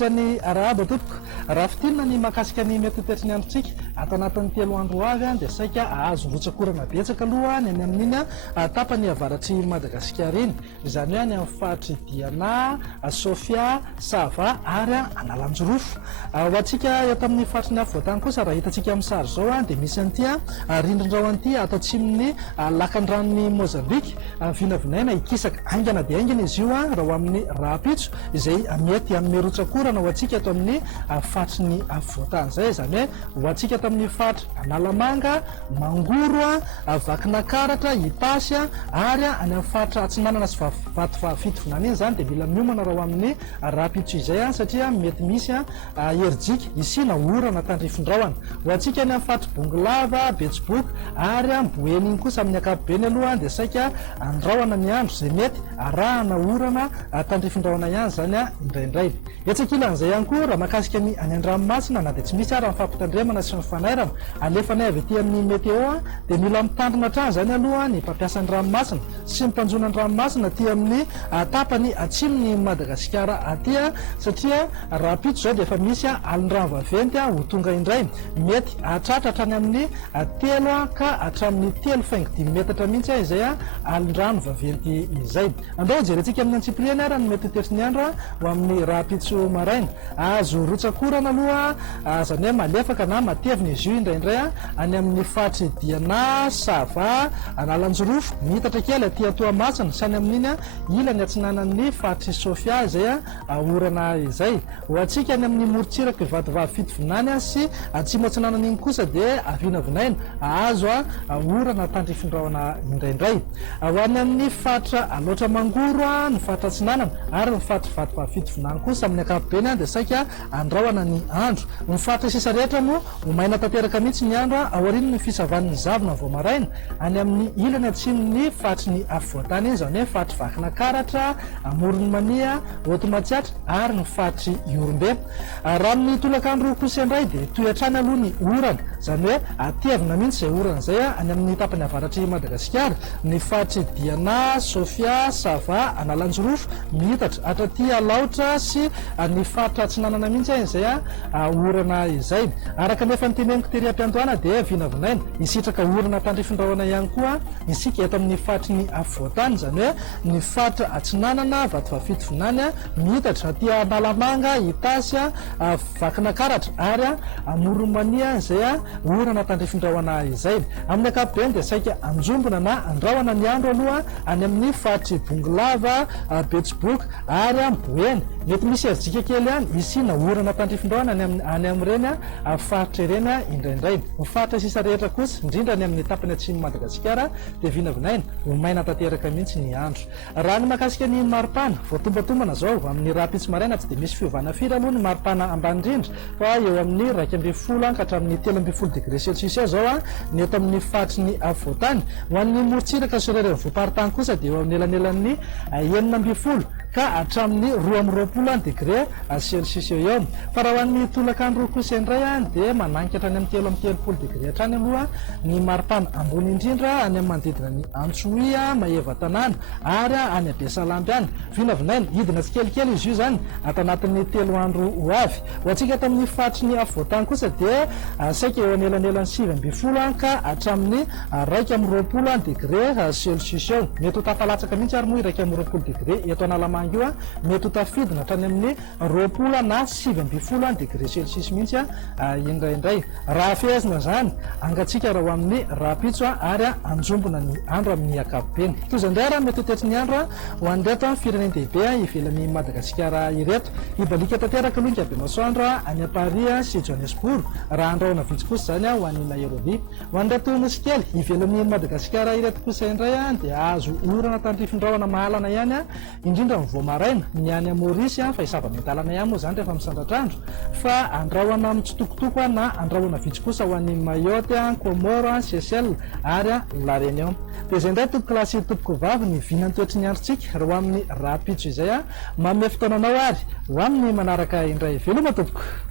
Hotrany arahaba tompoko raha fitinina ny mahakasika ny mety toetrany androtsika atao anatin'ny 3 andro avy dia saika ahazo rotsakorana betsaka aloha ny amin'iny tapany avaratry Madagasikara iny izany hoe any amin'ny faritry Diana, Sofia, Sava ary Analanjorofo. Ho antsika eto amin'ny faritry ny Voatany kosa raha hitantsika amin'ny sary zao dia misy an'ity rindrin-drano an'ity atao atsimon'ny lakan-dranon'ny Mozambika vinavinaina ikisaka aingana dia aingana izy io raha amin'ny rapitso izay mety amin'ny rotsakorana ho antsika eto amin'ny faritry ny Voatany zay izany hoe ho antsika eto amin'ny faritry Analamanga, Mangoro, Vakinakaratra, Itasy ary any amin'ny faritra Atsinanana sy Vatovavitovonana iny zany dia mila miomana raha amin'ny rapitso izay satria mety misy herijika isina orana tandrifin-drahona. Ho antsika any amin'ny faritry Bongolava, Betsiboka ary Boeny iny kosa amin'ny ankapobeny aloha dia saika andrahona ny andro izay mety arahana orana tandrifin-drahona ihany zany indraindray. Etsaka ilan'izay ihany koa raha mahakasika ny any an-dranomasina na dia tsy misy ary ny fampitandremana sy ny fanairana alefanay avy ety amin'ny meteo dia mila mitandrina hatrany zany aloha ny mpampiasa ny ranomasina sy mitanjona ny ranomasina ty amin'ny tapany atsimony Madagasikara aty satria rapitso zao dia efa misy alin-drano vaventy ho tonga indray mety atratra hatrany amin'ny 3 ka hatramin'ny 3.5 metatra mihitsy izay alin-drano vaventy izay. Andao jerentsika amin'ny antsipiriana ary ny mety toetrany ny andro ho amin'ny rapitso maraina azo rotsakorana aloha zany hoe malefaka na matevina izy io indraindray any amin'ny faritry Diana, Sava, Analanjorofo mitatra kely aty Toamasina sy any amin'iny ilany atsinanan'ny faritry Sofia izay orana izay. Ho antsika any amin'ny morontsiraka Vatovavitovonana sy atsimo atsinanan'iny kosa dia vinavinaina azo orana tandrifin-drahona indraindray. Ho any amin'ny faritra Aloatra Mangoro, ny faritra Atsinanana ary ny faritra Vatovavitovonana kosa amin'ny ankapobeny dia saika andrahona ny andro. Ny faritra sisa rehetra moa ho maina tanteraka mihitsy ny andro aorian'ny fisavan'ny zavona vao maraina any amin'ny ilany atsimony faritry ny Voatany iny izany hoe faritry Vakinakaratra, Moronmania, Hotomatsiatra ary ny faritry Iorombe. Raha ny tolakandro kosa indray dia toy hatrany aloha ny orana izany hoe atevina mihitsy izay orana izay any amin'ny tapany avaratry Madagasikara ny faritry Diana, Sofia, Sava, Analanjorofo mitatra hatraty Laotra sy ny faritra Atsinanana mihitsy izay orana izay. Araka nefa ny teneniko tery am-piantoana dia vinavinaina isitraka orana tandrifin-drahona ihany koa isika eto amin'ny faritry ny Voatany izany hoe ny faritra Atsinanana, Vatovavitovonana mitatra aty Analamanga, Itasy, Vakinakaratra ary Moronmania izay orana tandrifin-drahona izay. Amin'ny ankapobeny dia saika anjombona na andrahona ny andro aloha any amin'ny faritry Bongolava, Betsiboka ary Boeny mety misy herijika kely ihany isina orana tandrifin-drahona any amin'ireny faritra ireny indraindray. Ny faritra sisa rehetra kosa indrindra any amin'ny tapany atsimo Madagasikara dia vinavinaina ho maina tanteraka mihitsy ny andro. Raha ny mahakasika ny maripana voatombatomana zao amin'ny rapitso maraina tsy dia misy fiovana firy aloha ny maripana ambany indrindra fa eo amin'ny 2.0 ka hatramin'ny 3.0 degré celsius zao ny eto amin'ny faritry ny Voatany. Ho an'ny morontsiraka sy rereny voaparitany kosa dia eo amin'ny elanelan'ny 9.0 ka hatramin'ny 2.20 degré celsius eo. Fa raha ho an'ny tolakandro kosa indray dia mananika hatrany amin'ny 3.30 degré hatrany aloha ny maripana ambony indrindra any amin'ny manodidina ny Antsohia, Maeva-Tanàna ary any Besalamby any. Vinavinaina hidina tsikelikely izy io zany atao anatin'ny 3 andro ho avy. Ho antsika eto amin'ny faritry ny Voatany kosa dia saika eo anelanelan'ny 7.0 ka hatramin'ny 2.20 degré celsius eo. Mety ho tafalatsaka mihitsy ary moa 2.20 degré eto Analamanga io mety ho tafidina hatrany amin'ny 20 na 7.0 degré celsius mihitsy indraindray. Raha fehezina zany angatsika raha ho amin'ny rapitso ary anjombona ny andro amin'ny ankapobeny. Toy izay indray raha mety toetrany ny andro ho an'reto firenendehibe ivelan'ny Madagasikara ireto. Hibalika tanteraka aloha ny Besançon any Paris sy Johannesburg raha andrahona vitsy kosa zany ho an'ny Nairobi. Ho an'reto nosy kely ivelan'ny Madagasikara ireto kosa indray dia azo orana tandrifin-drahona mahalana ihany indrindra ny vao maraina ny any Maurice fa isava-mentalana ihany moa zany rehefa misandratr'andro fa andrahoana mitsitokotoko na andrahoana vitsy kosa ho an'ny Mayotte, Comores, Seychelles ary La Réunion. Dia izay indray tompoko lahy sy tompoko vavy ny vinany toetrany androtsika raha ho amin'ny rapitso izay manome fotoananao ary ho amin'ny manaraka indray veloma tompoko.